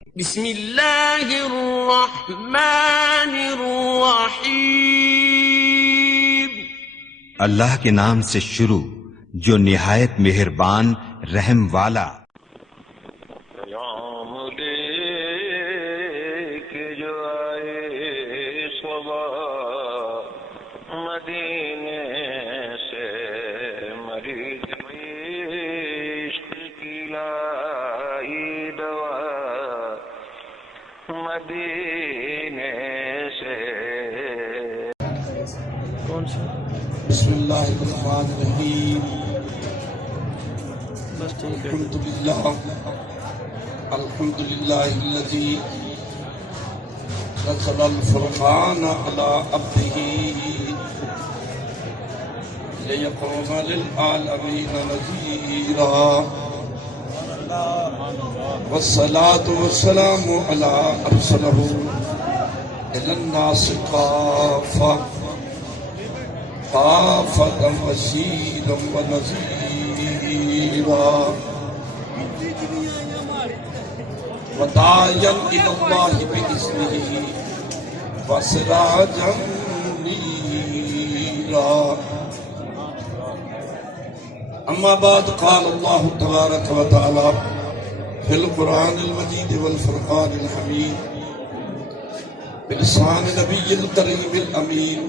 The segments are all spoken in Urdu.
بسم اللہ الرحمن الرحیم۔ اللہ کے نام سے شروع جو نہایت مہربان رحم والا۔ پیام لے کے جو آئے صبح مدینے سے، مریض عشق کی لائی دوا مدینے سے۔ بسم اللہ الرحمن الرحیم۔ الحمد للہ الذی نزل الفرقان علی عبدہ لیکون للعالمین نذیرا، والصلاة والسلام علی ارسلہ الی الناس کافۃ خافتا بشیرا ونذیرا، وداعیا الی اللہ باذنہ وسراجا منیرا۔ اما بعد، قال اللہ تبارک و تعالی فی القرآن المجید والفرقان الحمید بلسان نبی الکریم الامین،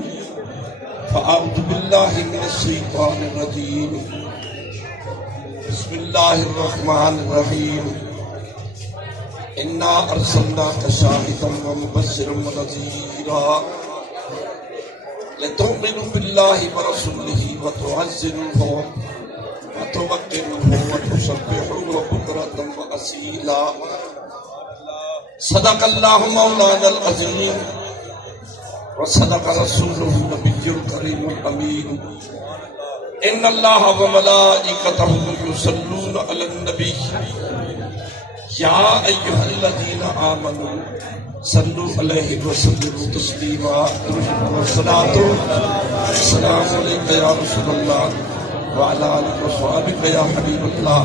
فأعوذ باللہ من الشیطان الرجیم، بسم اللہ الرحمن الرحیم۔ انا ارسلناک شاہدا ومبشرا ونذیرا لتؤمنوا باللہ ورسولہ وتعزروہ وتوقروہ وتسبحوہ بکرۃ واصیلا۔ صدق اللہ مولانا العظیم وصدق رسولہ النبی الکریم الامین۔ ان اللہ وملائکتہ یصلون علی النبی یا ایھا الذین آمنوا صلوا علیہ وسلموا تسلیما۔ والصلاۃ والسلام علیک یا رسول اللہ وعلی آلہ وصحبہ یا حبیب اللہ۔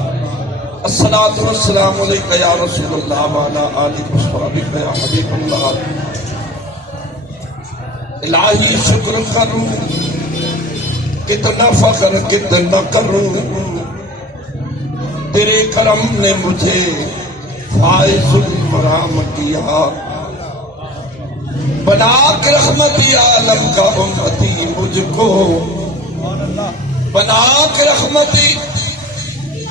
الصلاۃ والسلام علیک یا رسول اللہ وعلی آلہ وصحبہ یا حبیب اللہ۔ الہی شکر کروں کتنا فخر کتنا کروں، تیرے کرم نے مجھے فائز المرام کیا، بنا کے رحمتی عالم کا امتی مجھ کو، بنا کے رحمتی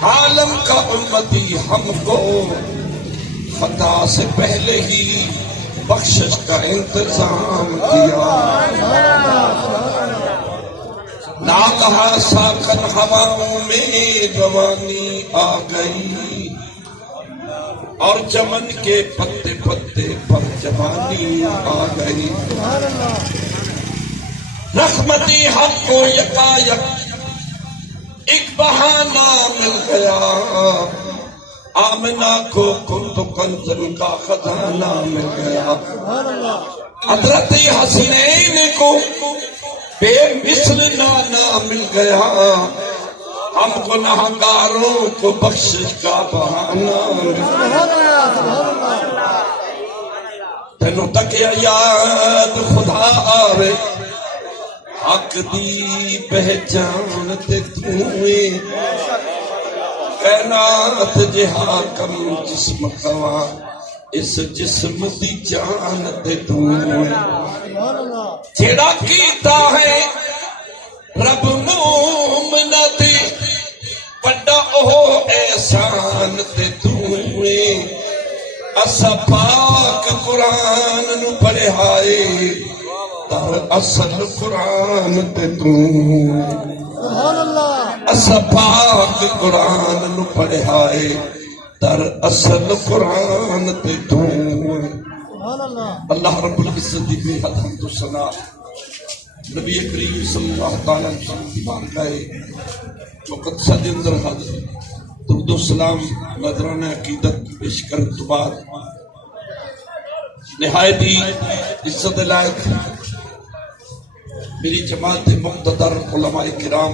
عالم کا امتی ہم کو، خطا سے پہلے ہی بخشش کا انتظام کیا۔ نہ کہا ساکن ہواؤں میں روانی آ گئی، اور چمن کے پتے پتے پر جوانی آ گئی۔ رحمتی حق کو یکایک ایک بہانہ مل گیا، آمنہ کو کنت کنزن کا خزانہ مل گیا۔ حضرت حسینین کو بے مثل نانا مل گیا، ہم گنہگاروں کو بخشش کا بہانہ مل گیا۔ تینوں تک یاد خدا آوے، حق دی پہچان تے توئے، کائنات جہاں کم جسم کواں، اس جسم دی جان تے توئے۔ جیڑا کیتا ہے رب مومنہ تے، بڑا اوہ احسان تے توئے۔ اسا پاک قرآن نو پڑھے ہائے، در اصل قرآن تے توئے۔ اسا پاک قرآن نو پڑھے ہائے، در اصل قرآن تے توئے۔ اللہ رب العزت دی بے حد حمد و ثنا نبی کریم صلی اللہ تعالیٰ علیہ وسلم کی بارگاہ مقدسہ دے اندر حاضر درود و سلام نذرانہ عقیدت پیش کرنے تو بعد، نہایت ہی عزت لائق میری جماعت مقتدر علماء کرام،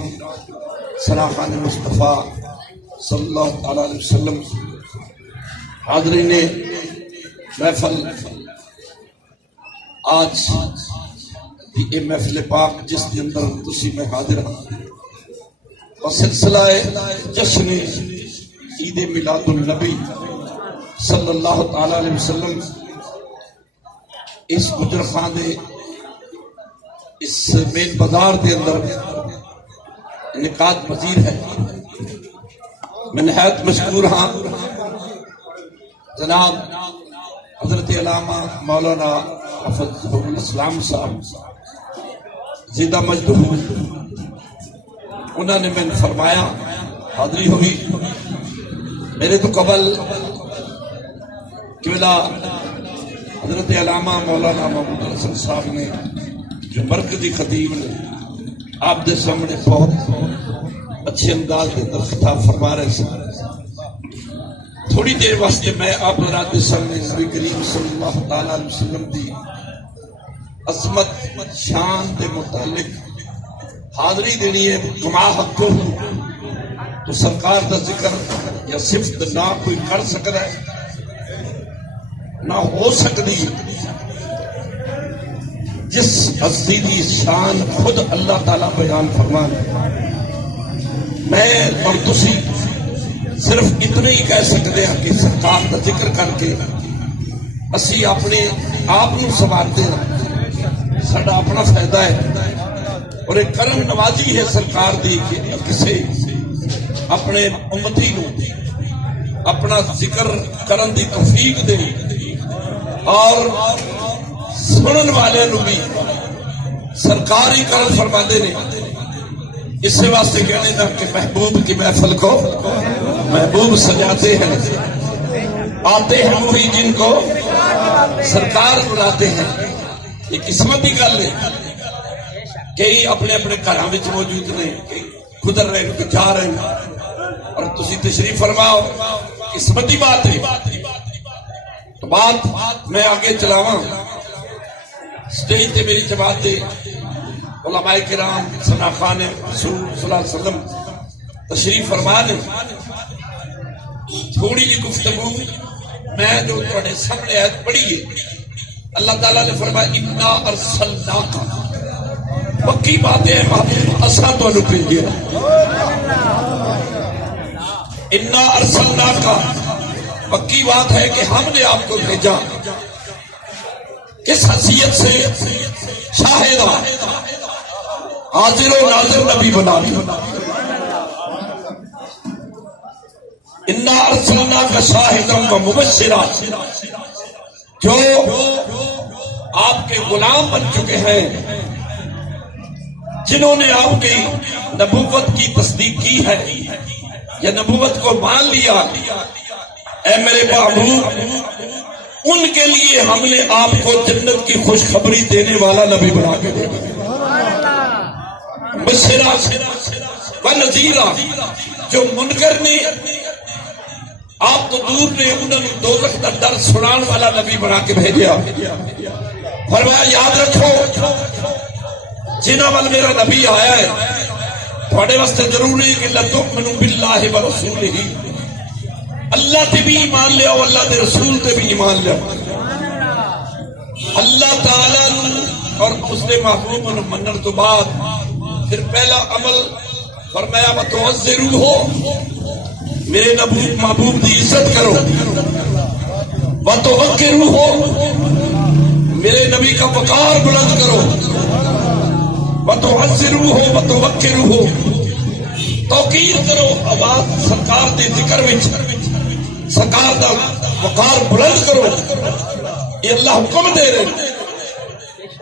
سراخان مصطفیٰ صلی اللہ تعالیٰ علیہ وسلم، حاضرین محفل آج یہ محفل پاک جس کے اندر تسی میں حاضر ہوں اور سلسلہ جشن عید میلاد النبی صلی اللہ تعالی علیہ وسلم اس گجر خان دے اس مین بازار دے اندر انعقاد پذیر ہے. میں نہایت مشکور ہاں جناب حضرت علامہ مولانا حافظ الاسلام صاحب زندہ مجدہ انہوں نے میں نے فرمایا حاضری ہوئی میرے تو قبل قبلہ حضرت علامہ مولانا محمود حسن صاحب نے جو مرکزی خطیب نے آپ دے سامنے بہت اچھے انداز کے اندر خطاب فرما رہے سے. تھوڑی دیر واسطے میں آپ حضرات دے سامنے نبی کریم صلی اللہ تعالی علیہ وسلم دی عظمت شان دے متعلق حاضری دینی ہے. کما حق تو سرکار دا ذکر یا صفت نہ کوئی کر سکتا ہے نہ ہو سکتی جس عزیزی شان خود اللہ تعالیٰ بیان فرمانے. میں اور تسی صرف اتنے ہی کہہ سکتے ہیں کہ سرکار کا ذکر کر کے اسی اپنے آپ نو سنوارتے ہیں ساڈا اپنا فائدہ ہے اور ایک کرم نوازی ہے سرکار دی کہ کسی اپنے امتی نو اپنا ذکر کرن دی توفیق دے اور سنن والے نو بھی سرکار ہی کرن فرماندے نے. اس واسطے کہنے تھا کہ محبوب کی محفل کو محبوب سجاتے ہیں آتے ہیں وہی جن کو سرکار بلاتے ہیں. یہ قسمت کی گل ہے کئی اپنے اپنے گھراں وچ موجود نے گزر رہے ہیں جا رہے ہیں اور تسی تشریف فرماؤ قسمت کی بات ہے. تو بات میں آگے چلاواں سٹیج تے میری جماعت دے علماء کرام ثنا خان رسول صلی اللہ علیہ وسلم تشریف فرما نے. تھوڑی جی گفتگو میں جو تھوڑے سامنے آیت پڑھی ہے اللہ تعالیٰ نے فرمایا انا ارسلناک پکی بات ہے محبوب اساں تانوں بھیجیا انا ارسلناک پکی بات ہے کہ ہم نے آپ کو بھیجا کس حیثیت سے شاہد حاضر و ناظر نبی بنا دیا. انا ارسلناک شاہدا و مبشرا جو آپ کے غلام بن چکے ہیں جنہوں نے آپ کی نبوت کی تصدیق کی ہے یا نبوت کو مان لیا اے میرے محبوب ان کے لیے ہم نے آپ کو جنت کی خوشخبری دینے والا نبی بنا کے دیا. بشرا و نذیرا جو منکر نے آپ تو دور نے انہوں نے دوزخ کا ڈر سنان والا نبی بنا کے بھیجا. فرمایا یاد رکھو جنہاں وال میرا نبی آیا ہے تھوڑے واسطے ضروری کہ لتؤمنوا باللہ ورسولہ اللہ تے بھی ایمان لیا اللہ دے رسول تے بھی ایمان لیا. اللہ تعالی اور اس نے محبوب نو منن تو بعد پھر پہلا عمل فرمایا وتعزروا ہو میرے محبوب دی عزت کرو وتوقروا ہو میرے نبی کا وقار بلند کرو وتعزروا ہو وتوقروا ہو توقیر کرو آواز سرکار دے ذکر وچ سرکار دا وقار بلند کرو یہ اللہ حکم دے رہے ہیں.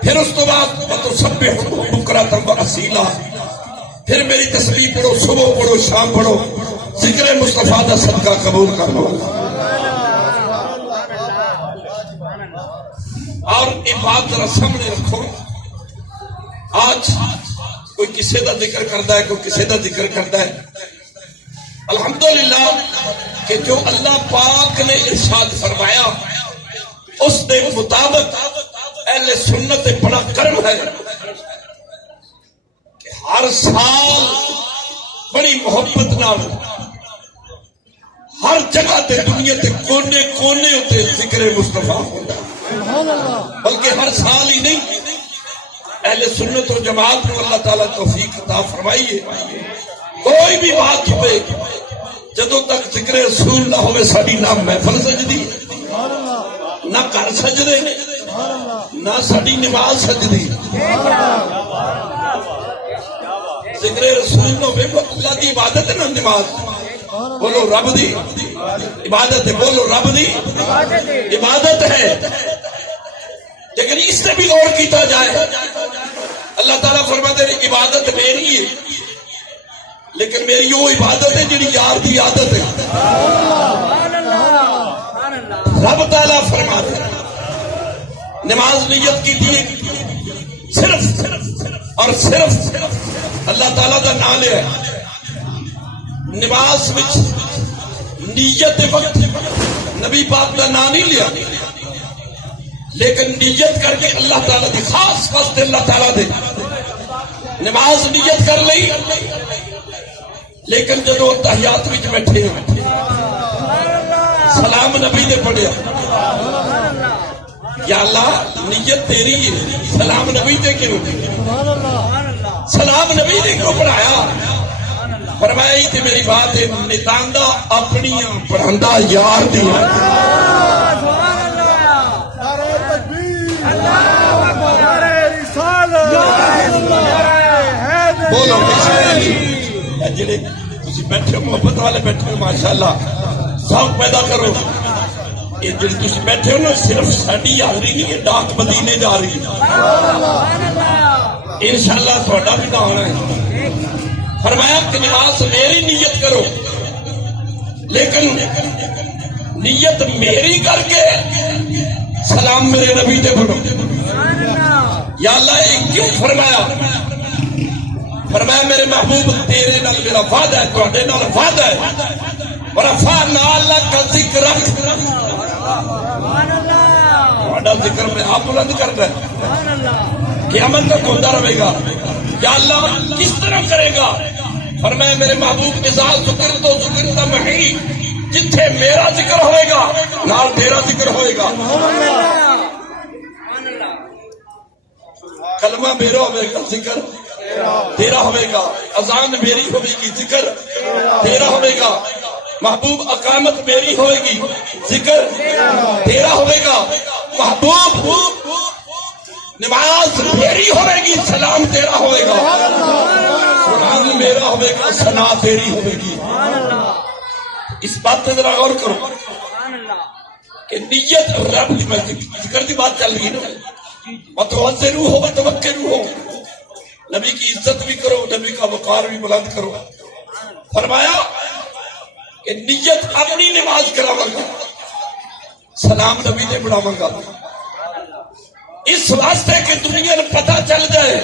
پھر اس تو بعد وتسبحوا بکرۃ و اصیلا پھر میری تسبیح پڑھو صبح پڑھو شام پڑھو ذکر مصطفیٰ دا صدقہ قبول کر لو. اور یہ بات ذرا سامنے رکھو آج کوئی کسی دا ذکر کرتا ہے کوئی کسی دا ذکر کرتا ہے. الحمدللہ کہ جو اللہ پاک نے ارشاد فرمایا اس کے مطابق اہل سنت بڑا کرم ہے کہ ہر سال بڑی محبت نال ہر جگہ تے دنیا تے کونے کونے تے ذکر مصطفیٰ ہوتا ہے، بلکہ ہر سال ہی نہیں۔ اہل سنت و جماعت کو اللہ تعالیٰ توفیق عطا فرمائیے، کوئی بھی بات ہوئے جدوں تک ذکر رسول نہ ہوئے ساری نہ محفل سجدی، نہ گھر سجدے، نہ ساری نماز سجدی۔ ذکر رسول نہ ہوئے اللہ دی عبادت ہے، نہ نماز۔ بولو رب دی عبادت ہے، بولو رب دی عبادت ہے۔ لیکن اس سے بھی غور کیتا جائے، اللہ تعالیٰ فرماتے ہیں عبادت میری ہے، لیکن میری وہ عبادت ہے جڑی یار دی عادت ہے۔ رب تعالیٰ فرماتے ہیں نماز نیت کی دیے صرف اور صرف اللہ تعالیٰ کا نام لیا۔ نماز وچ نیت وقت نبی پاک کا نام نہیں لیا، لیکن نیت کر کے اللہ تعالیٰ دی خاص واسطے اللہ تعالیٰ دے نماز نیت کر لئی، لیکن جدو تحیات وچ بیٹھے ہیں سلام نبی دے پڑھیا، یا اللہ نیت تیری ہے، سلام نبی دے کیوں، سلام نبی دے کیوں پڑھایا؟ فرمایا ہی تے میری بات ہے، نتاندہ اپنیاں پڑھاندہ یار دیا۔ بولو جڑے تسی بیٹھے ہو محبت والے بیٹھے ہو، ماشاءاللہ ذوق پیدا کرو۔ یہ جڑے تسی بیٹھے ہو نا، صرف ساڈی حاضری نہیں ہے، ڈاک مدینے جا رہی انشاءاللہ تھوڑا بھی نہ ہونا ہے۔ فرمایا کہ نماز میری نیت کرو، لیکن نیت میری کر کے سلام میرے نبی دے پڑھو۔ یا اللہ یہ کیوں فرمایا؟ فرمایا میرے محبوب تیرے نال میرا وعدہ ہے، تواڈے نال وعدہ ہے، ورفعنا لک ذکرک، تواڈا ذکر میں آپ بلند کرنا ہے، قیامت تک ہوتا رہے گا۔ یا اللہ کس طرح کرے گا؟ فرمایا میرے محبوب اذا ذکرت ذکرت معی، جتھے میرا ذکر ہوئے گا نال تیرا ذکر ہوئے گا۔ کلمہ میرا ہوئے گا، ذکر تیرا ہوئے گا، اذان میری ہوئے گی، ذکر تیرا ہوئے گا، محبوب اقامت میری ہوئے گی، ذکر تیرا ہوئے گا، محبوب نماز میری ہوئے گی، سلام تیرا ہوئے گا، قرآن میرا ہوئے گا، ثنا تیری ہوئے گی۔ اس بات پہ ذرا غور کرو کہ نیت رب کی، میں ذکر کی بات چل رہی نا، متوزرو ہو متوکلو ہو، نبی کی عزت بھی کرو، نبی کا وقار بھی بلند کرو۔ فرمایا کہ نیت اپنی نماز کراواں گا، سلام نبی دے پڑھاواں گا، اس واسطے کہ دنیا کو پتہ چل جائے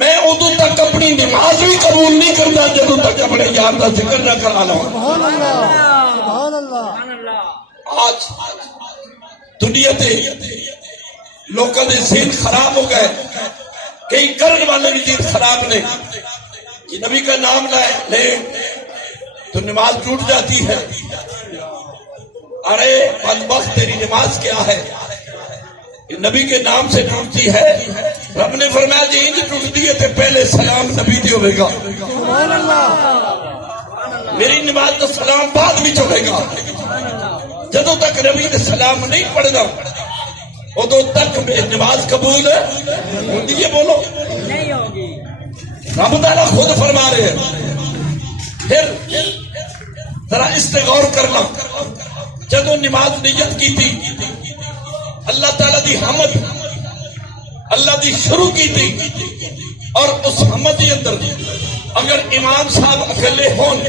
میں ادو تک اپنی نماز بھی قبول نہیں کرتا جدو تک اپنے یار کا ذکر نہ کرا لوں۔ آج دنیا تے لوگوں کے ذہن خراب ہو گئے، کئی کرن والے بھی ذہن خراب نے کہ نبی کا نام لے تو نماز ٹوٹ جاتی ہے۔ ارے بدبخت تیری نماز کیا ہے؟ نبی کے نام سے ٹوٹتی ہے۔ رب نے فرمایا جی انج ٹوٹتی ہے تو پہلے سلام نبی دے ہوئے گا، میری نماز کا سلام بعد بھی ہوئے گا۔ جدوں تک نبی نے سلام نہیں پڑھنا ادو تک نماز قبول ہوتی ہے، بولو نہیں ہوگی۔ رب تعالیٰ خود فرما رہے ہیں۔ پھر ذرا اس سے غور کرنا، جدوں نماز نیت کی تھی اللہ تعالیٰ دی حمد اللہ دی شروع کی تھی، اور اس حمد کے اندر اگر امام صاحب اکیلے ہون،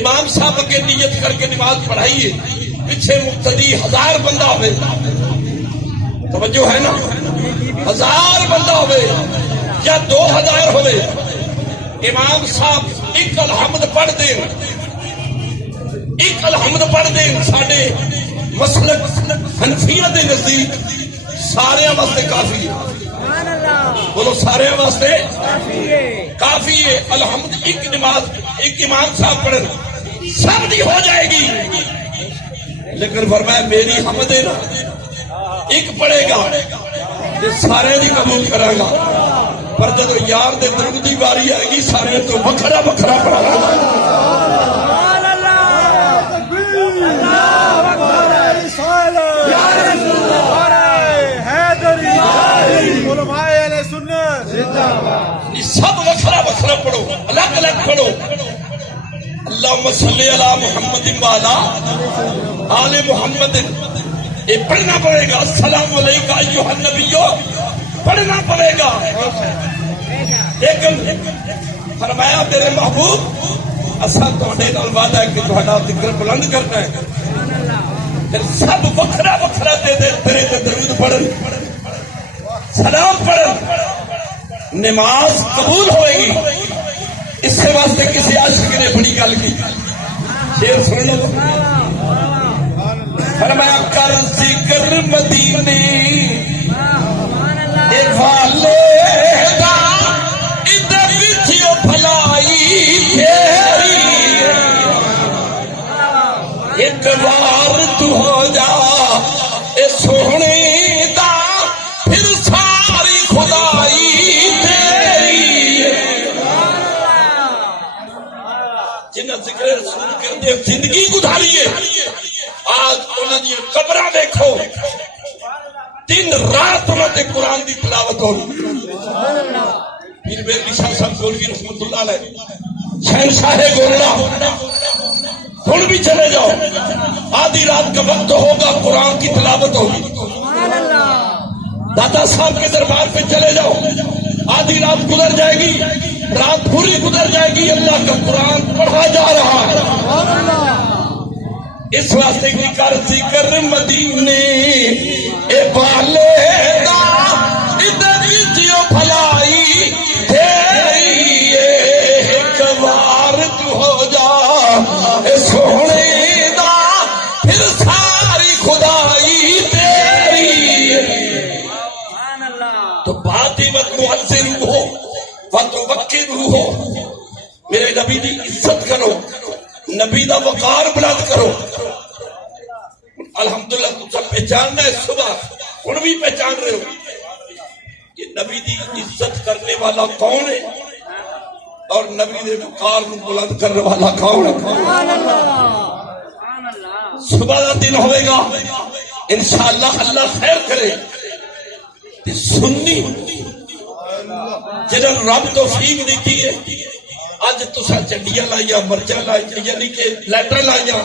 امام صاحب کے نیت کر کے نماز پڑھائیے، پیچھے مقتدی 1000 بندہ ہوئے، توجہ ہے نا، 1000 بندہ ہوئے یا 2000 ہوئے، امام صاحب ایک الحمد پڑھ دیں، ایک الحمد پڑھ دیں، ساڑھے مسلک حنفیہ دے نزدیک سارے واسطے کافی ہے۔ بولو سارے واسطے کافی ہے۔ الحمد ایک نماز ایک امام صاحب پڑھن، سب دی ہو جائے گی، لیکن فرمایا میری حمد ہے نا ایک پڑے گا تے سارے دی قبول کرا گا، پر جب یار دے درود دی باری آئے گی سارے تو وکھرا وکھرا پڑا گا۔ سب وکھرا وکھرا پڑھو، الگ الگ پڑھو۔ اللہم صلی علی محمد وعلا آل محمد، یہ پڑھنا پڑے گا۔ السلام علیکہ ایھا النبی، پڑھنا پڑے گا۔ لیکن فرمایا میرے محبوب اساں تہاڈے نال وعدہ ہے کہ تہاڈا ذکر بلند کرنا ہے، پھر سب وکھرا وکھرا دے تیرے تے درود پڑھن، سلام پڑھن، نماز قبول ہوئے گی۔ اس سے واسطے کسی عاشق نے بڑی گل کی، شیر سن لو۔ فرمایا کر ذکر مدینے اے والے دا، ادھر وچھو بھلائی تیری، ایک بار تو ہو جا اے سونے دا، پھر ساری خدائی تیری۔ جنہیں ذکر رسول کرتے زندگی گزاری ہے، آج انہوں نے قبریں دیکھو، دن رات انہوں نے قرآن دی تلاوت ہو رہی۔ پیر بیرلی شاہ صاحب گولوی رحمت اللہ علیہ، شہنشاہ گولڑا، ہن بھی چلے جاؤ، آدھی رات کا وقت ہوگا قرآن کی تلاوت ہوگی۔ دادا صاحب کے دربار پہ چلے جاؤ، آدھی رات گزر جائے گی، رات پوری گزر جائے گی، اللہ کا قرآن پڑھا جا رہا ہے۔ اس واسطے کی کر ذکر مدینے اے والے دا، ادھر وچھو بھلائی تیری، ایک بار تو ہو جا اے سونے دا، پھر ساری خدائی تیری۔ تو بات ہی مت معذر ہو وتوکر ہو، میرے نبی دی عزت کرو، نبی دا وقار بلند کرو۔ الحمدللہ تم سب پہچاننا ہے، صبح ہن بھی پہچان رہے ہو کہ نبی دی عزت کرنے والا کون ہے اور نبی دے وقار نو بلند کرنے والا کون ہے۔ صبح دا دن ہوئے گا انشاءاللہ، اللہ خیر کرے، سنی جنہوں رب توفیق دیتی ہے، اج تسا چنڈیاں لائیاں، مرچاں لائیاں، یعنی کہ لیٹر لائیاں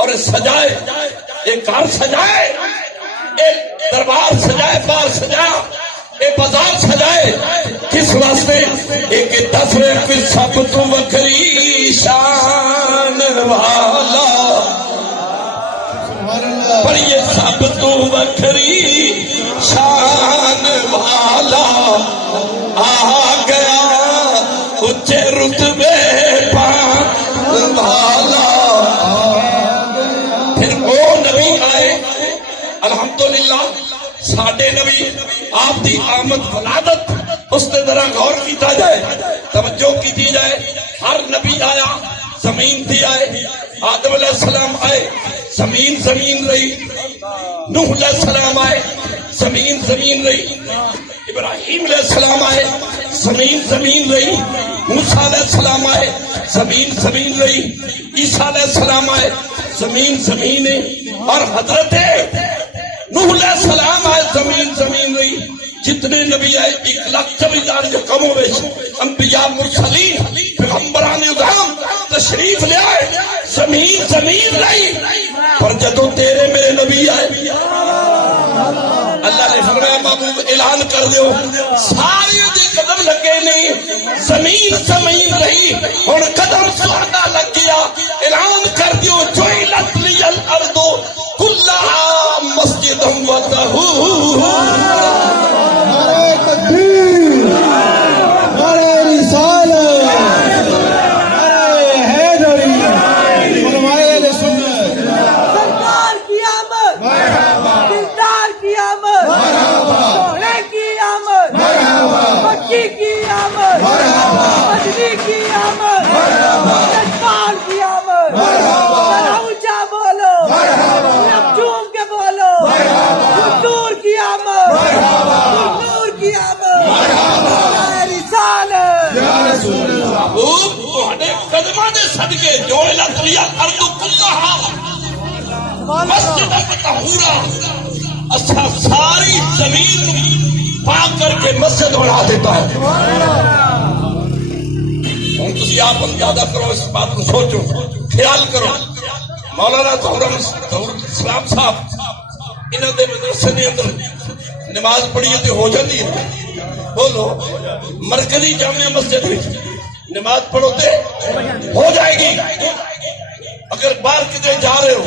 اور سجائے، ایک گھر سجائے، ایک دربار سجائے، بار سجایا، ایک بازار سجائے، کس واسطے؟ ایک دسویں کوئی سب تو وکری شان والا، پر یہ سب تو وکری شان والا آ گیا، اونچے رتبے پان والا۔ پھر وہ نبی آئے، الحمدللہ ساڈے نبی، آپ دی آمد ولادت اس نے ذرا غور کیتا جائے، توجہ کی جائے۔ ہر نبی آیا زمین تھی آئے، آدم علیہ السلام آئے زمین زمین رہی، نوح علیہ السلام آئے زمین زمین رہی، ابراہیم علیہ السلام آئے زمین زمین رہی، موسیٰ علیہ السلام آئے زمین زمین رہی، عیسیٰ علیہ السلام آئے زمین زمین ہے، اور حضرت نوح علیہ السلام آئے زمین زمین رہی۔ جتنے نبی آئے 1,24,000 جو کم ہوئے، انبیاء مرسلین پیغمبران اعظم تشریف لے آئے زمین زمین رہی، پر جدوں تیرے میرے نبی آئے اللہ نے فرمایا محبوب اعلان کر دیو، سارے دی قدم لگے نہیں، زمین زمین رہی، اور قدم سوادہ لگ گیا، اعلان کر دیو جعلت لی الارض کلھا مسجدا وطہورا۔ نعرہ تکبیر، نعرہ رسالت، نعرہ حیدری، علماء اہل سنت، سرکار کی آمد، دلدار کی آمد، سونے کی آمد، مکی کی آمد، مدنی کی آمد، سرکار کی آمد۔ صدقے جو لیا ارض کلھا مسجد طہورا اچھا ساری زمین پاک کر کے مسجد بنا دیتا ہے. ہوں تھی آپ اندازہ کرو اس بات کو سوچو خیال کرو. مولانا ظہور اسلام صاحب انہوں نے مدرسے کے اندر نماز پڑھی تو ہو جاتی ہے. بولو مرکزی جامع مسجد نماز پڑھو تے ہو جائے گی. اگر باہر کدھر جا رہے ہو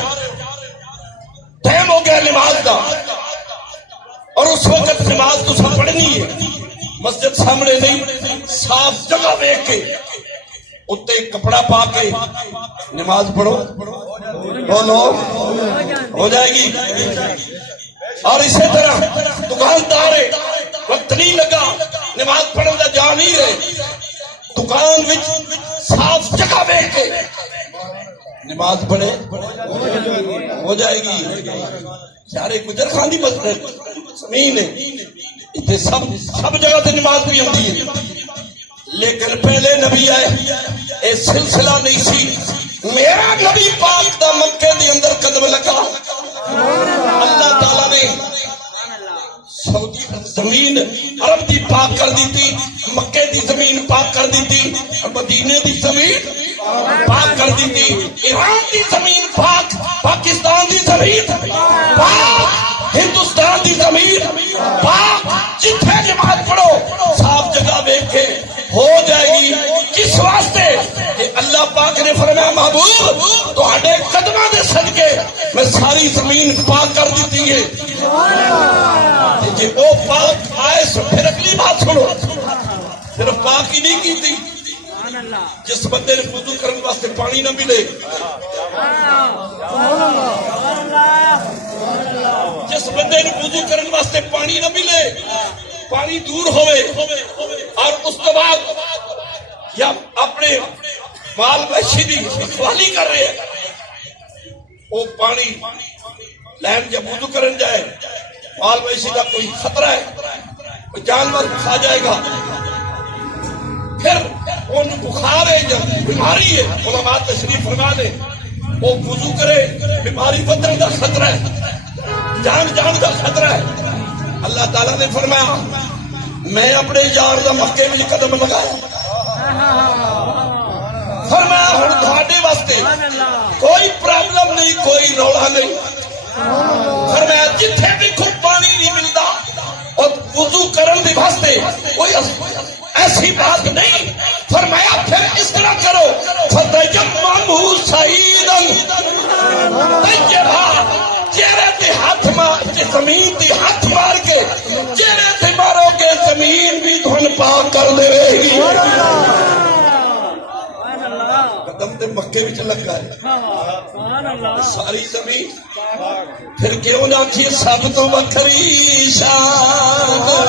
ٹائم ہو گیا نماز کا اور اس وقت نماز تو سب پڑھنی ہے مسجد سامنے نہیں صاف جگہ دیکھ کے اتنے کپڑا پا کے نماز پڑھو بولو ہو جائے گی. اور اسی طرح دکاندار وقت نہیں لگا نماز پڑھنے کا جا نہیں رہے دکان وچ صاف جگہ دیکھ کے نماز پڑھے ہو جائے گی. سارے گجر خان دی مسجد زمین ہے اتنے سب جگہ تے نماز بھی ہوتی ہے لیکن پہلے نبی آئے اے سلسلہ نہیں سی. میرا نبی پاک دا مکے دی اندر قدم لگا اللہ تعالی نے سعودی زمین عرب دی پاک کر دی تھی مکے دی زمین پاک کر دی تھی مدینے دی زمین پاک کر دی تھی ایران دی زمین پاک پاکستان دی زمین پاک ہندوستان دی زمین پاک جتھے نماز پڑھو صاف جگہ دیکھ کے ہو جائے گی. کس واسطے کہ اللہ پاک نے فرمایا محبوب تہاڈے قدماں دے صدقے میں ساری زمین پاک کر دیتی ہے. جی وہ پاک آئے پھر اگلی بات سنو صرف پاک ہی نہیں کی تھی جس بندے نے وضو کرنے واسطے پانی نہ ملے جس بندے نے وضو کرنے واسطے پانی نہ ملے پانی دور ہوئے اور اس کے بعد یا اپنے مال مویشی کی رکھوالی کر رہے ہیں وہ پانی لین جب وضو کرن جائے مال مویشی کا کوئی خطرہ ہے کوئی جانور کھا جائے گا پھر ان بخار ہے یا بیماری ہے علماء تشریف فرما دے وہ وضو کرے بیماری بدن کا خطرہ ہے جان کا خطرہ ہے. اللہ تعالیٰ نے فرمایا میں اپنے یار کا مکے میں قدم لگایا فرمایا ہوں تھوڑے واسطے کوئی پرابلم نہیں کوئی رولا نہیں فرمایا جتھے بھی خود پانی نہیں ملتا اور وضو کرن دے واسطے کوئی ایسی بات نہیں فرمایا پھر اس طرح کرو فتیمموا صعیدا طیبا چہرے تے ہاتھ مار کے زمین تے ہاتھ مار کے چہرے تے مارو گے زمین بھی دھن پاک کر دے گی. قدم تے مکے وچ لگا ہے ساری زمین پھر کیوں نہ کی سب تو وکھری شان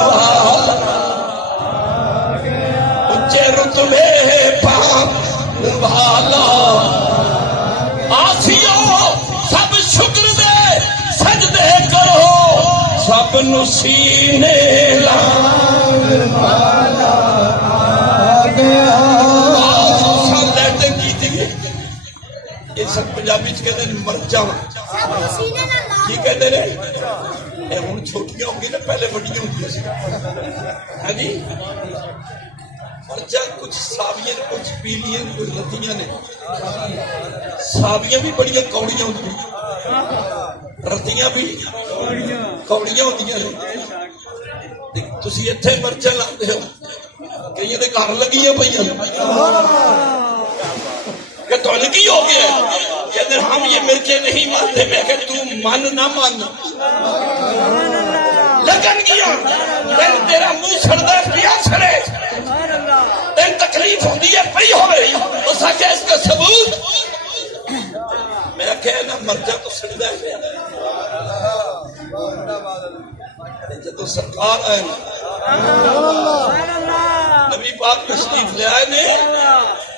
اچے رتبے پاک والا آسیو سب شکر دے سجدے کرو سب نو سینے لال والا یہ سب پنجابی کہتے ہیں مرچا کی کہتے ہیں ہوں چھوٹیاں ہوں گی نا پہلے بڑیاں ہوتی ہے جی مرچا کچھ ساویاں کچھ پیلیاں کچھ رتیاں نے ساویاں بھی بڑی کوڑیاں ہوتی رتیاں بھی کوڑیاں ہوتی ہیں. تسی اتنے مرچا لاتے ہو کئی دے گھر لگیاں پہ کہ تو کی ہو گیا کہتے ہم یہ مرچیں نہیں مانتے میں کہ تو من نہ مان لگن گیا تین تیرا منہ سڑتا پیا سڑے تین تکلیف ہوتی ہے پی ہوئے اس آگے اس کا ثبوت میں کہنا مرچا تو سڑتا ہے جدو سرکار آئے نبی پاک تشریف لے آئے نے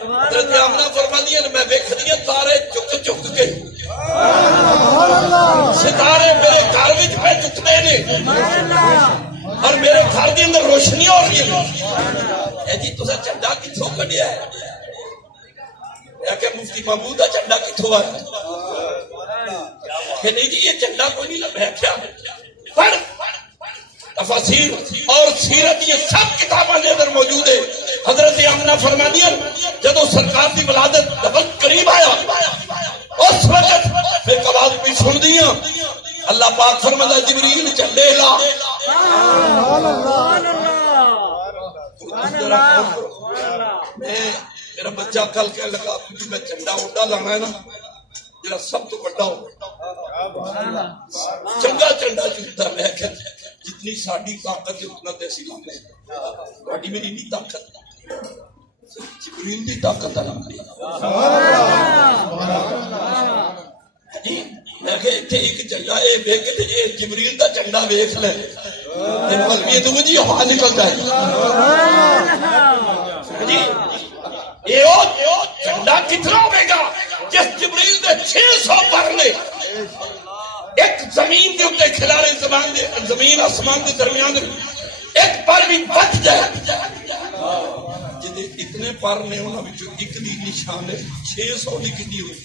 حضرت آمنہ فرما دیا میں دیکھ دیا تارے چک چک کے ستارے میرے گھر وچ پہ چکتے نے اور میرے گھر کے اندر روشنی ہو رہی ہے. اے جی تسا چنڈا کتھوں کڈیا ہے میں کہ مفتی محمود کا جھنڈا کتوں آیا کہ نہیں جی یہ جھنڈا کوئی نہیں لگا کیا پر تفاسیر اور سیرت یہ سب کتاباں دے اندر موجود ہے. حضرت آمنہ فرمانیاں جدو سرکار دی ولادت وقت قریب آیا اس وقت پھر آواز بھی سن دیا اللہ پاک فرماتا جبریل جھنڈے لا. میرا بچہ کل کہنے لگا میں جھنڈا اڈا لانا ہے نا جڑا سب تو بڑا ہو چنگا جھنڈا چکتا. میں کہ جتنی ساڈی طاقت ہے اتنا تے اسی لانے تہاڈی میری نہیں طاقت جبریل دی طاقت ہے. میں کہ ایک جھنڈا یہ ویکھ کے جی جبریل دا جھنڈا ویکھ لے تے مولوی تو جی ہوا نکلدا ہے جی. یہ جھنڈا کتنا ہوے گا جس جبریل دے 600 پر نے ایک زمین کے اوپر کھلارے زمین آسمان کے درمیان ایک پر بھی بچ جائے جدے اتنے پر نے انہاں وچوں ایک دی نشان ہے 600 لکھدی ہوئی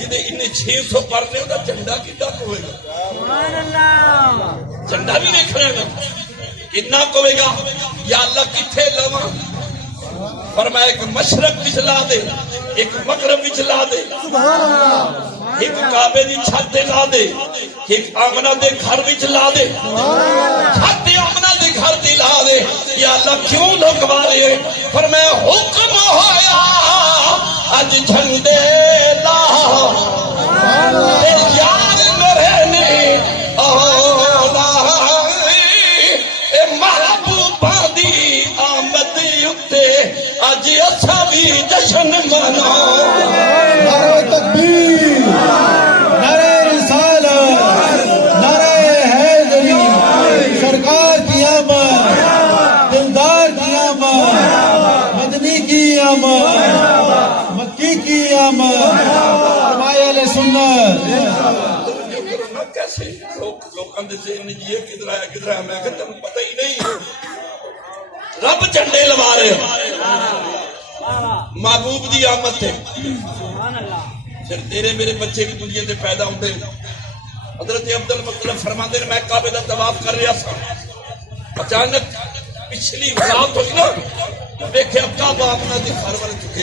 جدے انہیں 600 پر نے انہاں جھنڈا کتنا ہوئے گا جھنڈا بھی دیکھنا گا کتنا ہوئے گا. یا اللہ کتھے لواں فرمایا ایک مشرق وچ لا دے ایک مغرب وچ لا دے ایک کعبے دی چھت تے لا دے ایک آمنہ دے گھر وچ لا دے چھت آمنہ دے گھر تے لا دے. یا اللہ کیوں لوگ مارے فرمایا حکم ہویا اج جھنڈے لا یار میرے نے اولا اے محبوبہ دی آمد اتے اج اچھا بھی جشن مناؤ. نعرہ تکبیر نعرہ رسالت نعرہ حیدری سرکار کی آمد دلدار کی آمد مدنی کی آمد مکی کی آمد فرمائے اہل سنت. کیسے لوگوں کے ذہن میں یہ کدھر آیا میں کہ تمہیں پتہ ہی نہیں رب جھنڈے لوا رہے ہو محبوب دی آمد ہے. پھر تیرے میرے بچے بھی دنیا سے پیدا ہوتے حضرت عبد المطلب فرماتے ہیں میں کعبے کا طواف کر رہا تھا اچانک پچھلی وفات ہوئی نا دیکھے اب کعبہ اپنا دی گھر والے چکے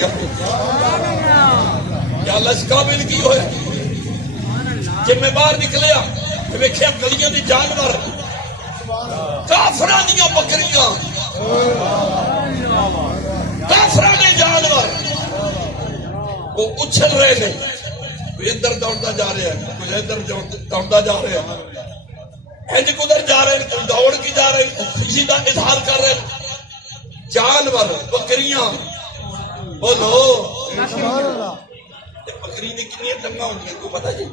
یا اللہ اس کعبے نے کی ہوئے جب میں باہر نکلیا دیکھے اب گلیاں دی جانور کافراں دیاں بکریاں کافراں دے جانور وہ اچھل رہے ہیں کوئی ادھر دوڑتا جا رہا ہے کوئی ادھر دوڑتا جا رہا ہے انج کدھر جا رہے ہیں کوئی دوڑ کے جا رہے ہیں خوشی کا اظہار کر رہے ہیں. جانور بکریاں بولو بکری نے کنیاں ٹنگا ہوں گی کو پتا جی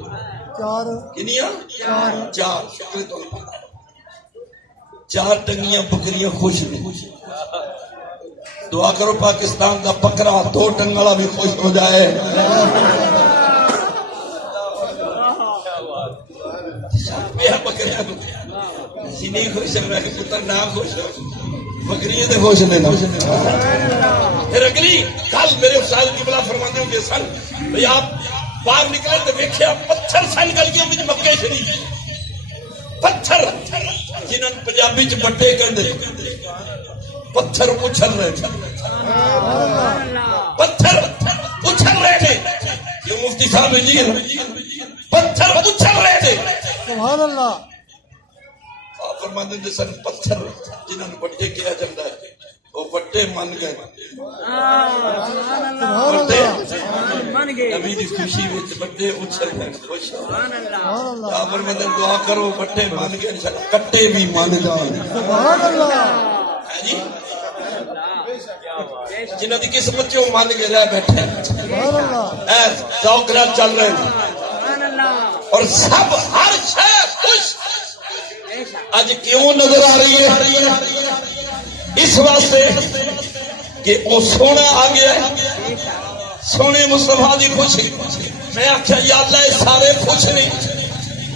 کنیاں چار شکل تو چار ٹنگیاں بکریاں خوش نے. دعا کرو پاکستان کا بکرا 2 ٹنگ والا بھی خوش ہو جائے. بکریاں نہیں خوش ہے پتر نہ خوش ہو بکریاں تو خوش نے. پھر اگلی کل میرے استاد کی بلا فرماتے ہوں گے سن بھائی آپ باہر نکلے تو دیکھا پتھر سن گلیاں میں مکے شریف پتھر جنہوں نے پنجابی چ بٹے کہتے پتھر اچھل رہے تھے پتھر اچھل رہے تھے یہ مفتی صاحب جی پتھر اچھل رہے تھے سبحان اللہ. آپ فرماتے ہیں سن پتھر جنہوں نے بٹے کیا جاتا ہے وہ بٹے من گئے نبی دی خوشی وچ بٹے اچھل گئے خوش. آپ فرماتے ہیں دعا کرو بٹے من گئے کٹے بھی من جان. سبحان اللہ. جنہوں کی قسمت جو مان کے رہ بیٹھے ذوق نال چل رہے ہیں اور سب ہر شے خوش. آج کیوں نظر آ رہی ہے اس واسطے کہ وہ سونا آ گیا سونے مصطفیٰ دی خوشی. میں آخیا یا اللہ یہ سارے خوش نہیں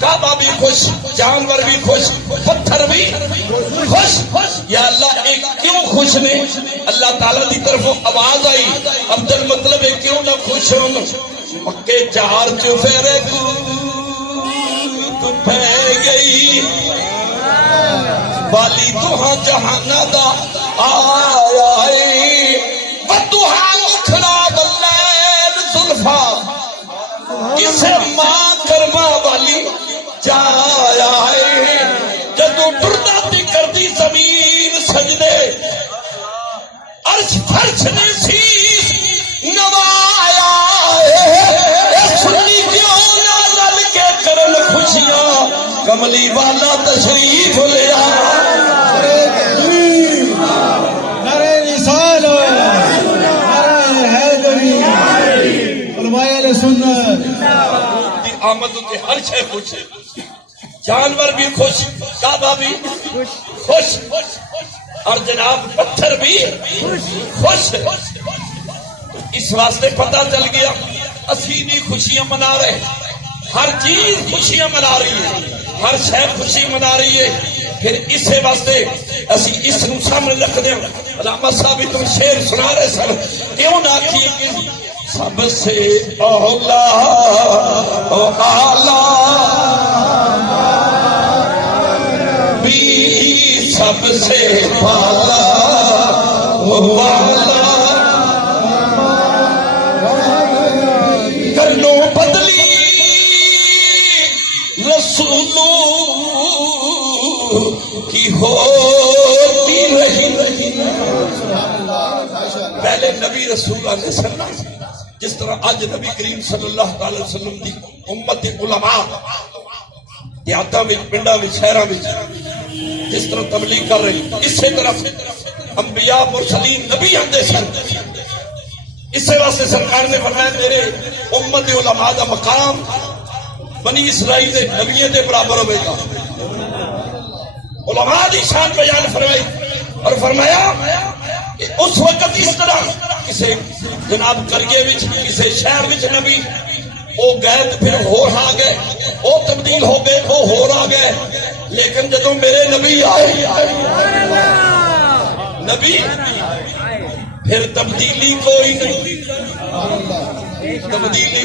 کعبہ بھی خوش، جانور بھی خوش، پتھر بھی خوش. یا اللہ ایک کیوں خوش نے؟ اللہ تعالیٰ دی طرف آواز آئی عبد المطلب کیوں نہ خوش ہوں؟ مکے چار چفیرے کو پہ گئی بالی دوہاں جہانا دا آیا ہے بدوہاں اکھڑا بلین زلفا کسے ماں کرما والی جایا ہے جدو ٹردا دی کردی زمین سجدے عرش فرش نے سیس نوایا ہے سنی کیوں نہ رل کے کرن خوشیاں کملی والا تشریف لیا. نعرہ رسالت، نعرہ حیدری، علماء اہل سنت. آمد کے ہر شے خوش ہے، جانور بھی خوش، کعبہ بھی خوش، اور جناب پتھر بھی خوش. اس واسطے پتہ چل گیا اسی بھی خوشیاں منا رہے، ہر چیز خوشیاں منا رہی ہے، ہر شے خوشی منا رہی ہے. پھر اسے واسطے اسی اس نو سامنے رکھ دیں. علامہ صاحب تم شعر سنا رہے سن، کیوں نہ آکھیے سب سے اولا او اعلی بھی سب سے بالا او والا کرنو بدلی رسولوں کی ہوتی رہی. پہلے نبی رسول علیہ السلام جس طرح آج نبی کریم صلی اللہ تعالی وسلم دی امت علماء دیہاتاں وچ پنڈاں وچ شہراں وچ جس طرح تبلیغ کر رہی، اسی طرح انبیاء مرسلین نبی آندے سن. اسی واسطے سرکار نے فرمایا میرے امت علماء دا مقام بنی اسرائیل دے نبیوں دے برابر ہوے گا. علماء دی شان بیان فرمائی اور فرمایا کہ اس وقت اس طرح کسی جناب کرگے وچ کسی شہر وچ نبی او گئے تو پھر ہور آ گئے، او تبدیل ہو گئے، او ہور آ گئے. لیکن جدوں میرے نبی آئے نبی پھر تبدیلی کوئی نہیں. تبدیلی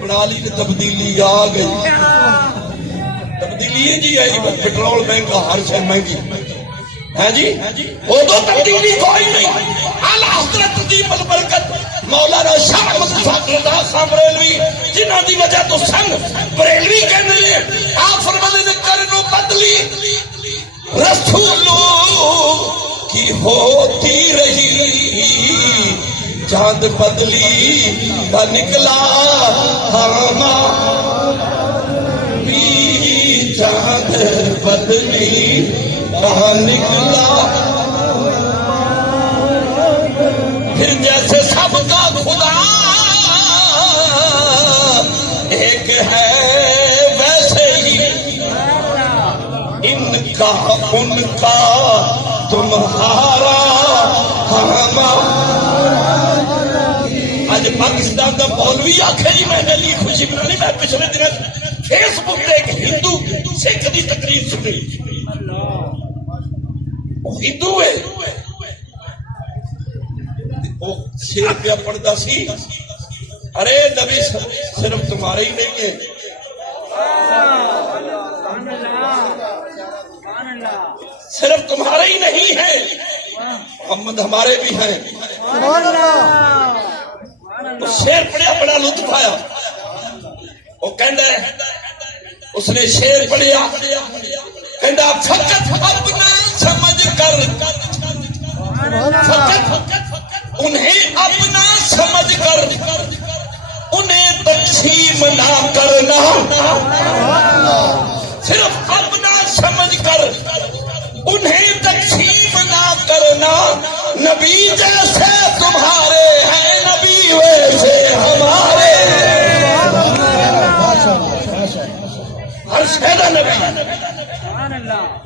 بنا لی تو تبدیلی آ گئی. تبدیلی جی ہے پٹرول مہنگا، ہر شے مہنگی ہے جی، وہ تو تبدیلی کوئی نہیں. اعلیٰ حضرت عظیم البرکت مولانا شاہ مصطفیٰ رضا خان بریلوی جنہاں دی وجہ تو سن بریلوی کہنے لئے آپ فرمانے نے کرنو بدلی رسولوں کی ہوتی رہی چاند بدلی کا نکلا بھی چاند بدلی کا نکلا. پھر جیسے سب کا خدا ایک ہے ویسے ہی ان کا ان کا تمہارا ہمارا. آج پاکستان کا مولوی آخر جی میں نے لی خوشی منانی. میں پچھلے دن فیس بک پہ ایک ہندو سکھ کی تقریر سنی. وہ ہندو ہے، وہ شیر پہ پڑھتا سی ارے نبی صرف تمہارے ہی نہیں ہے، صرف تمہارے ہی نہیں ہے، محمد ہمارے بھی ہیں. تو شیر پڑھیا بڑا لطف آیا. وہ کہندا ہے اس نے شیر پڑھیا کہندا فقط اپنا سمجھ کر، فقط انہیں اپنا سمجھ کر انہیں تقسیم نہ کرنا، صرف اپنا سمجھ کر انہیں تقسیم نہ کرنا. نبی جیسے تمہارے ہیں نبی ویسے ہمارے. ہر شہدہ نبی.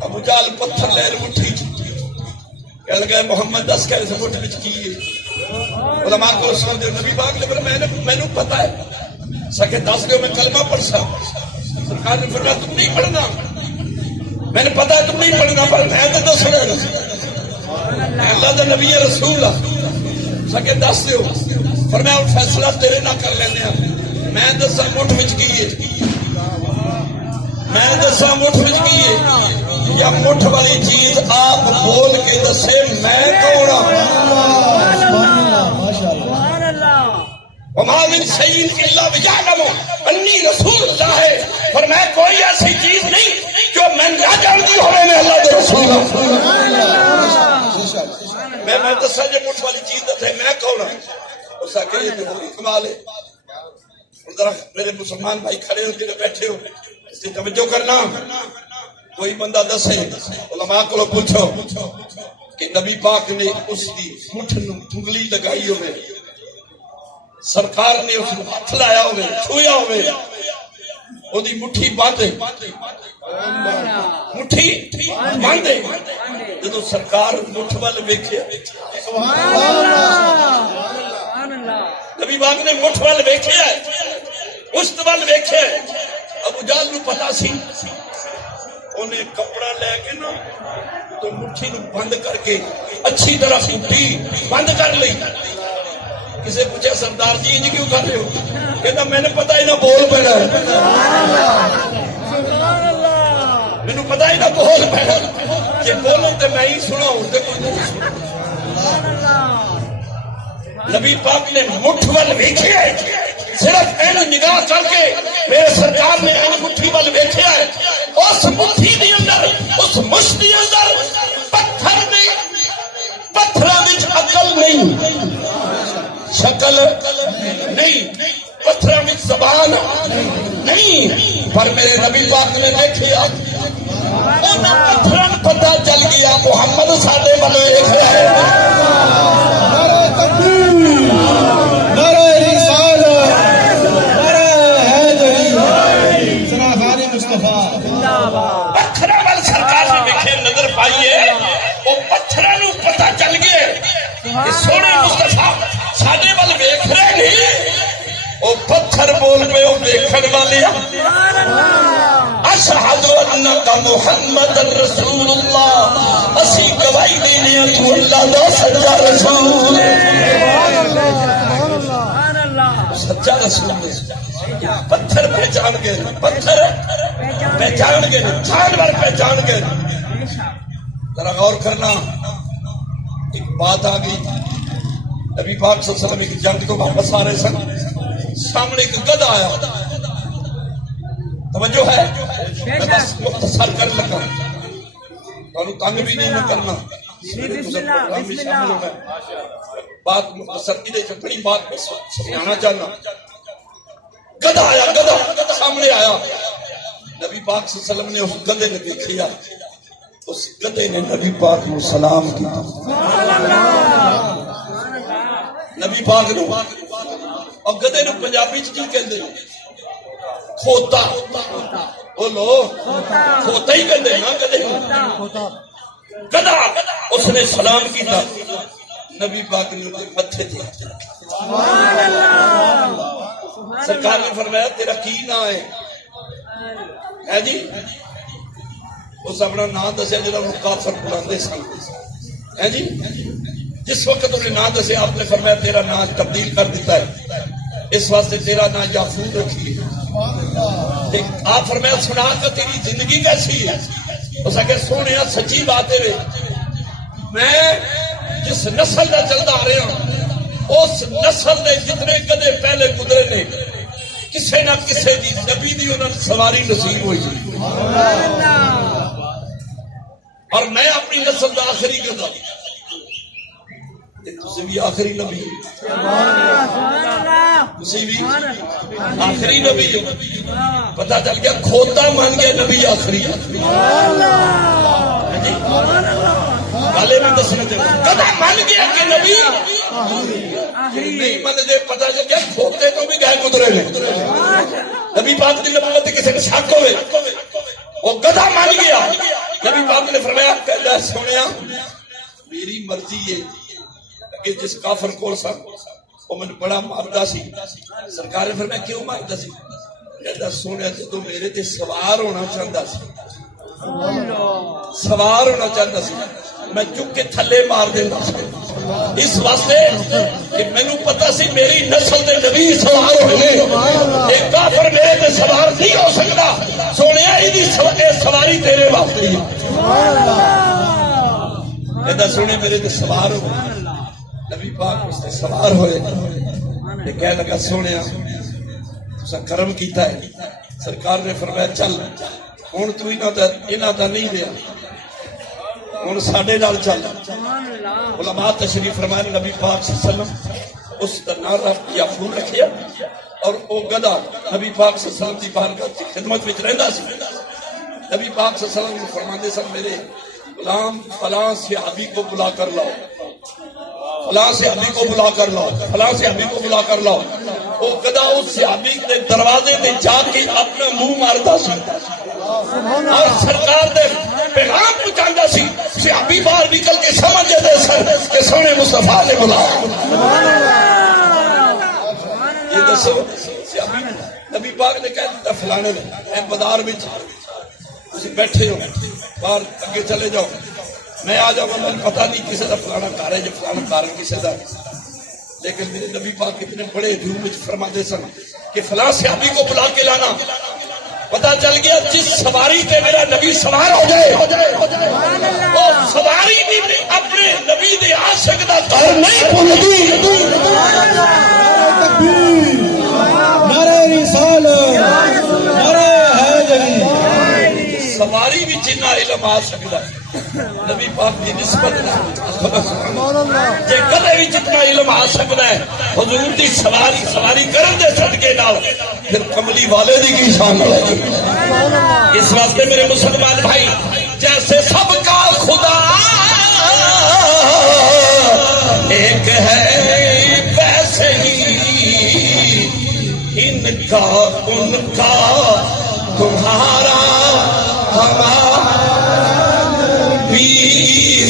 ابو جال پتھر لہر مٹھی کہہ گئے محمد دس کیسے مٹھ بچ کی. علماء کو رسول دے نبی باغ لے میں نے پتا ہے سکے 10 دے میں کلمہ پڑھ سا سرکار نے فرمایا تم نہیں پڑھنا، میں نے پتا ہے تم نہیں پڑھنا پر میں تو دس رہا میں اللہ دا نبی رسول سکے دس دیو۔ فرمایا ہوں فیصلہ تیرے نہ کر لینے میں دسا مٹھ وچ کی ہے، میں دسا مٹھ وچ کی ہے یا مٹھ والی چیز آپ بول کے دسے میں کون ہوں۔ وما من شيء الا يعلم انی رسول اللہ ہے، پر میں کوئی ایسی چیز نہیں جو میں نہ جانتی ہوں میں اللہ کے رسول ہوں۔ میں دسا جی مٹھ والی چیز دسے میں کون ہوں، اس کا کہ یہ تو بڑی کمال ہے۔ ذرا میرے مسلمان بھائی کھڑے ہو کے بیٹھے ہو اس سے توجہ کرنا، کوئی بندہ دسے علماء کو پوچھو کہ نبی پاک نے اس کی مٹھ نو انگلی لگائی ہوئے، سرکار نے اس کو ہاتھ لایا ہوئے، چھویا ہوئے، وہ دی مٹھی باندھے، مٹھی باندھے جدو سرکار مٹھ وال ویکھیا، نبی پاک نے مٹھ وال ویکھیا، اس وال ویکھیا، ابو جہل نو پتا سی، انہیں کپڑا لے کے نا تو مٹھی نو بند کر کے اچھی طرح مٹھی بند کر لی۔ کسے پوچھا سردار جی انج کیوں کر رہے ہو، کہتا میں نے پتا ہی نہ بول پڑا، میں نے پتا ہی نہ بول پڑا، کہ بولوں تے میں ہی سنا ہوں تے کوئی نہیں سنا۔ نبی پاک نے مٹھ وال ویکھیا ہے، صرف این نگاہ کر کے میرے سرکار نے این مٹھی وال ویکھیا ہے، اس مٹھی دی اندر اس مٹھ دی اندر پتھر نہیں، پتھراں وچ عقل نہیں، شکل نہیں، پتھراں وچ زبان نہیں، پر میرے نبی پاک نے دیکھیا انہاں پتھراں پتہ چل گیا محمد ساڈے ول ویکھ رہا ہے۔ نعرہ تکبیر، نعرہ رسالت، نعرہ حیدری، سراخان مصطفیٰ۔ پتھراں ول سرکار نے ویکھے نظر پائیے، وہ پتھراں نو پتہ چل گیا کہ سونے مصطفیٰ ساڈے ول ویکھ رہے نہیں، وہ پتھر بول پے وہ ویکھن والے اشہد انک محمد رسول اللہ، اسی گواہی دینے تو اللہ دا سچا رسول، سچا رسول ہے۔ پتھر پہچان گئے، پتھر پہچان گئے، جانور پہچان گئے۔ ذرا غور کرنا، ایک بات آ گئی، نبی پاک صلی اللہ علیہ وسلم ایک جنگ کو واپس آ رہے سن، سامنے ایک گدھا آیا، توجہ ہے، میں بس مختصر کر لگا، تو تنگ بھی نہیں کرنا، بات مختصر کی دے بڑی بات میں سمجھانا چاہنا۔ گدھا آیا، گدھا سامنے آیا، نبی پاک صلی اللہ علیہ وسلم نے اس گدھے نے دیکھا، اس گدھے نے نبی پاک کو سلام کیا، نبی پاک نے، اور گدھے نو پنجابی چ کی کہندے کھوتا، بولو کھوتا ہی کہندے نا گدھے نو، گدھا اس نے سلام کیتا، نبی پاک نے اس متھے تے سرکار نے فرمایا تیرا کی نام ہے جی، اس اپنا نام دسیا جنہوں نے کافر بلاندے سن، ہے جی، جس وقت انہیں نام دسے آپ نے فرمایا تیرا نام تبدیل کر دیتا ہے، اس واسطے تیرا نام یافور رکھیے۔ آپ فرمایا سنا کہ تیری زندگی کیسی ہے، اس نے کہا سونے سچی بات ہے، میں جس نسل کا چلتا آ رہا ہوں اس نسل نے جتنے گدھے پہلے گزرے نے کسے نہ کسے دی نبی دی انہوں نے سواری نصیب ہوئی، اور میں اپنی نسل کا آخری گدھا، تسی بھی آخری نبی، تسی بھی آخری نبی، پتہ چل گیا کھوتا مان گیا نبی آخری، گالے میں دسنا چاہیے گدھا مان گیا کہ نبی نہیں من دے، پتہ چل گیا کھوتے تو بھی گئے گزرے نے، نبی پاک دی نبوت کسی نے شک ہوئے، وہ گدھا مان گیا، نبی پاک نے فرمایا کہ سنیا میری مرضی ہے کہ جس کافر کو سا وہ میں بڑا ماردا سی، سرکار نے فرمایا کیوں ماردا سی، کہتا سونے جدو میرے تے سوار ہونا چاہتا سی، سوار ہونا چاہتا سی، میں چک کے تھلے مار دینا سی، اس واسطے کہ مینوں پتا سی میری نسل دے نبی سوار ہونے، ایک کافر میرے تے سوار نہیں ہو سکتا، سونے ایدی سواری تیرے واسطے ہی کہتا سونے میرے تے سوار ہو، نبی پاک اس تے سوار ہوئے، تے کہہ لگا سونے تسا کرم کیتا ہے، سرکار نے فرمایا چل ہن تو انہاں دا نہیں رہا، ہن ساڈے نال چل۔ علماء تشریف فرمائے نبی پاک صلی اللہ علیہ وسلم اس کا نام یافور رکھیا، اور او گدا نبی پاک صلی اللہ علیہ وسلم دی بارگاہ کی خدمت وچ رہندا سی۔ نبی پاک صلی اللہ علیہ وسلم فرماندے سن میرے غلام فلاں صحابی کو بلا کر لاؤ، فلاں صحابی کو بلا کر لاؤ، فلاں صحابی کو بلا کر لاؤ۔ وہ گدا اس صحابی کے دروازے تے جا کے اپنا منہ مارتا سی اور سرکار دے پیغام پہنچاندا سی، صحابی باہر نکل کے سمجھ دے سر کہ سونے مصطفیٰ نے بلایا۔ یہ دسو صحابی نبی پاک نے کہہ دیتا فلانے نے اے بازار وچ تسی بیٹھے ہو باہر اگے چلے جاؤ، میں آ جاؤں گا، پتہ نہیں کسی کا فلانا کار ہے جو فلانا کار کسی کا، لیکن میرے نبی پاک اتنے بڑے ہجوم میں فرماتے سن کہ فلاں صحابی کو بلا کے لانا۔ پتا چل گیا جس سواری پہ میرا نبی سوار ہو جائے وہ سواری بھی اپنے نبی دے عاشق دا گھر نہیں بھولدی۔ نعرہ رسالت، نعرہ حیدری، سواری بھی جنہ علم آ سکتا ہے نبی پاک کی نسبت جے کدے بھی جتنا علم آ سکتا ہے حضور دی سواری کرن دے صدقے نال پھر کملی والے دی کی شان ہے۔ اس واسطے میرے مسلمان بھائی جیسے سب کا خدا ایک ہے ویسے ہی ان کا ان کا تمہارا ہمارا بھی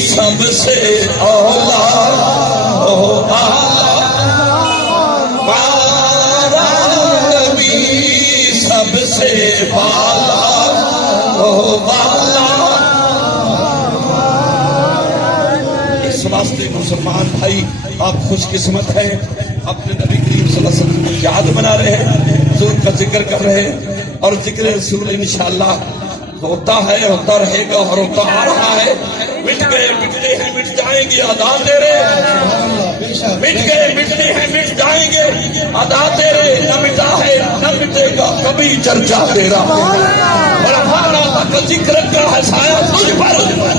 سب سے اولا ہمارا نبی سب سے بالا بالا۔ اس واسطے مسلمان بھائی آپ خوش قسمت ہیں، اپنے نبی کریم صلی اللہ علیہ وسلم کی یاد بنا رہے ہیں، حضور کا ذکر کر رہے ہیں، اور ذکر رسول انشاءاللہ ہوتا ہے، ہوتا رہے گا اور ہوتا آ رہا ہے۔ مٹ گئے مٹتے ہیں مٹ جائیں گے ادا تیرے، مٹ گئے مٹتے ہیں مٹ جائیں گے ادا تیرے، نہ مٹا ہے نہ مٹے گا کبھی چرچا تیرا، برہانا تک ذکر کا ہے سایہ تجھ پر،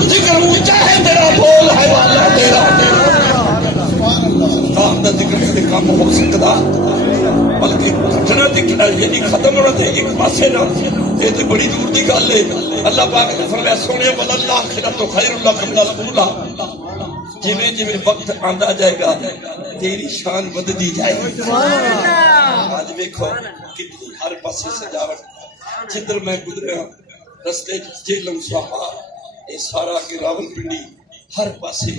ذکر اونچا ہے تیرا، بول ہے والا تیرا۔ کام دا ذکر کرتے کام ہو سکتا بلکہ گھٹنا دکھنا یعنی ختم ہونا تھے ایک پاسے نہ، یہ تو بڑی دور دی گل ہے۔ اللہ پاک نے فرمایا سونے واللہ آخرت تو خیر اللہ من الاولیٰ، جویں جویں وقت آندا جائے گا تیری شان بددی جائے گی۔ آج دیکھو کتنی ہر پاسے سجاوٹ، جدھر میں گزریا رستے جیلم سوہا یہ سارا کے راول پنڈی ہر پاسے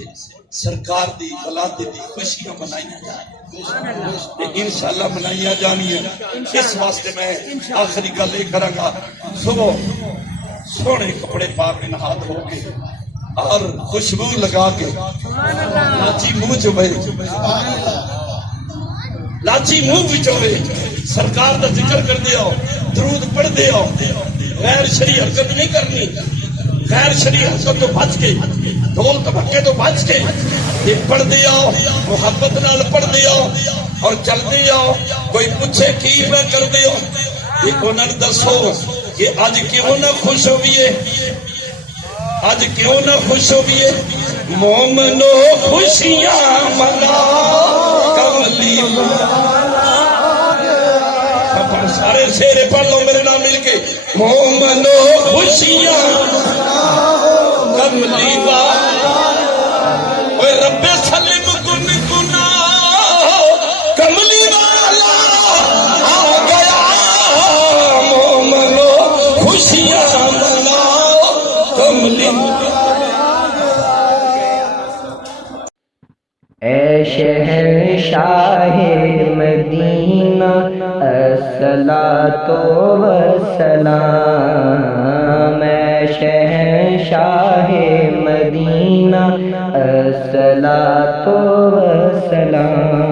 سرکار دی ولادت دی خوشیاں منائیاں جائیں، انشاءاللہ منائیاں جانی ہیں۔ اس واسطے میں آخری گل یہ کراں گا، صبح سونے کپڑے پا کے نہا دھو کے اور خوشبو لگا کے لاچی منہ چوبے، لاچی منہ بچوے، سرکار دا ذکر کر دیو، درود پڑھ دیو، غیر شرعی حرکت نہیں کرنی، غیر شرعی حرکت تو بچ کے، ڈھول تبکے تو بچ کے یہ پڑھ دیا، محبت نال پڑھ دیا اور چل دیا۔ کوئی پوچھے کی میں کر دیو، یہ انہوں نے دسو کہ آج کیوں نہ خوش ہوئیے، آج کیوں نہ خوش ہوئیے، مومنو خوشیاں منا کملی سارے شیرے پڑھ لو میرے نام مل کے، مومنو خوشیاں کملی والا رب سلم کن کنا کملی والا آ گیا، مومنو خوشیاں مناؤ کملی۔ اے شہنشاہ مدینہ الصلاۃ والسلام اے شہنشاہ مدینہ الصلاۃ والسلام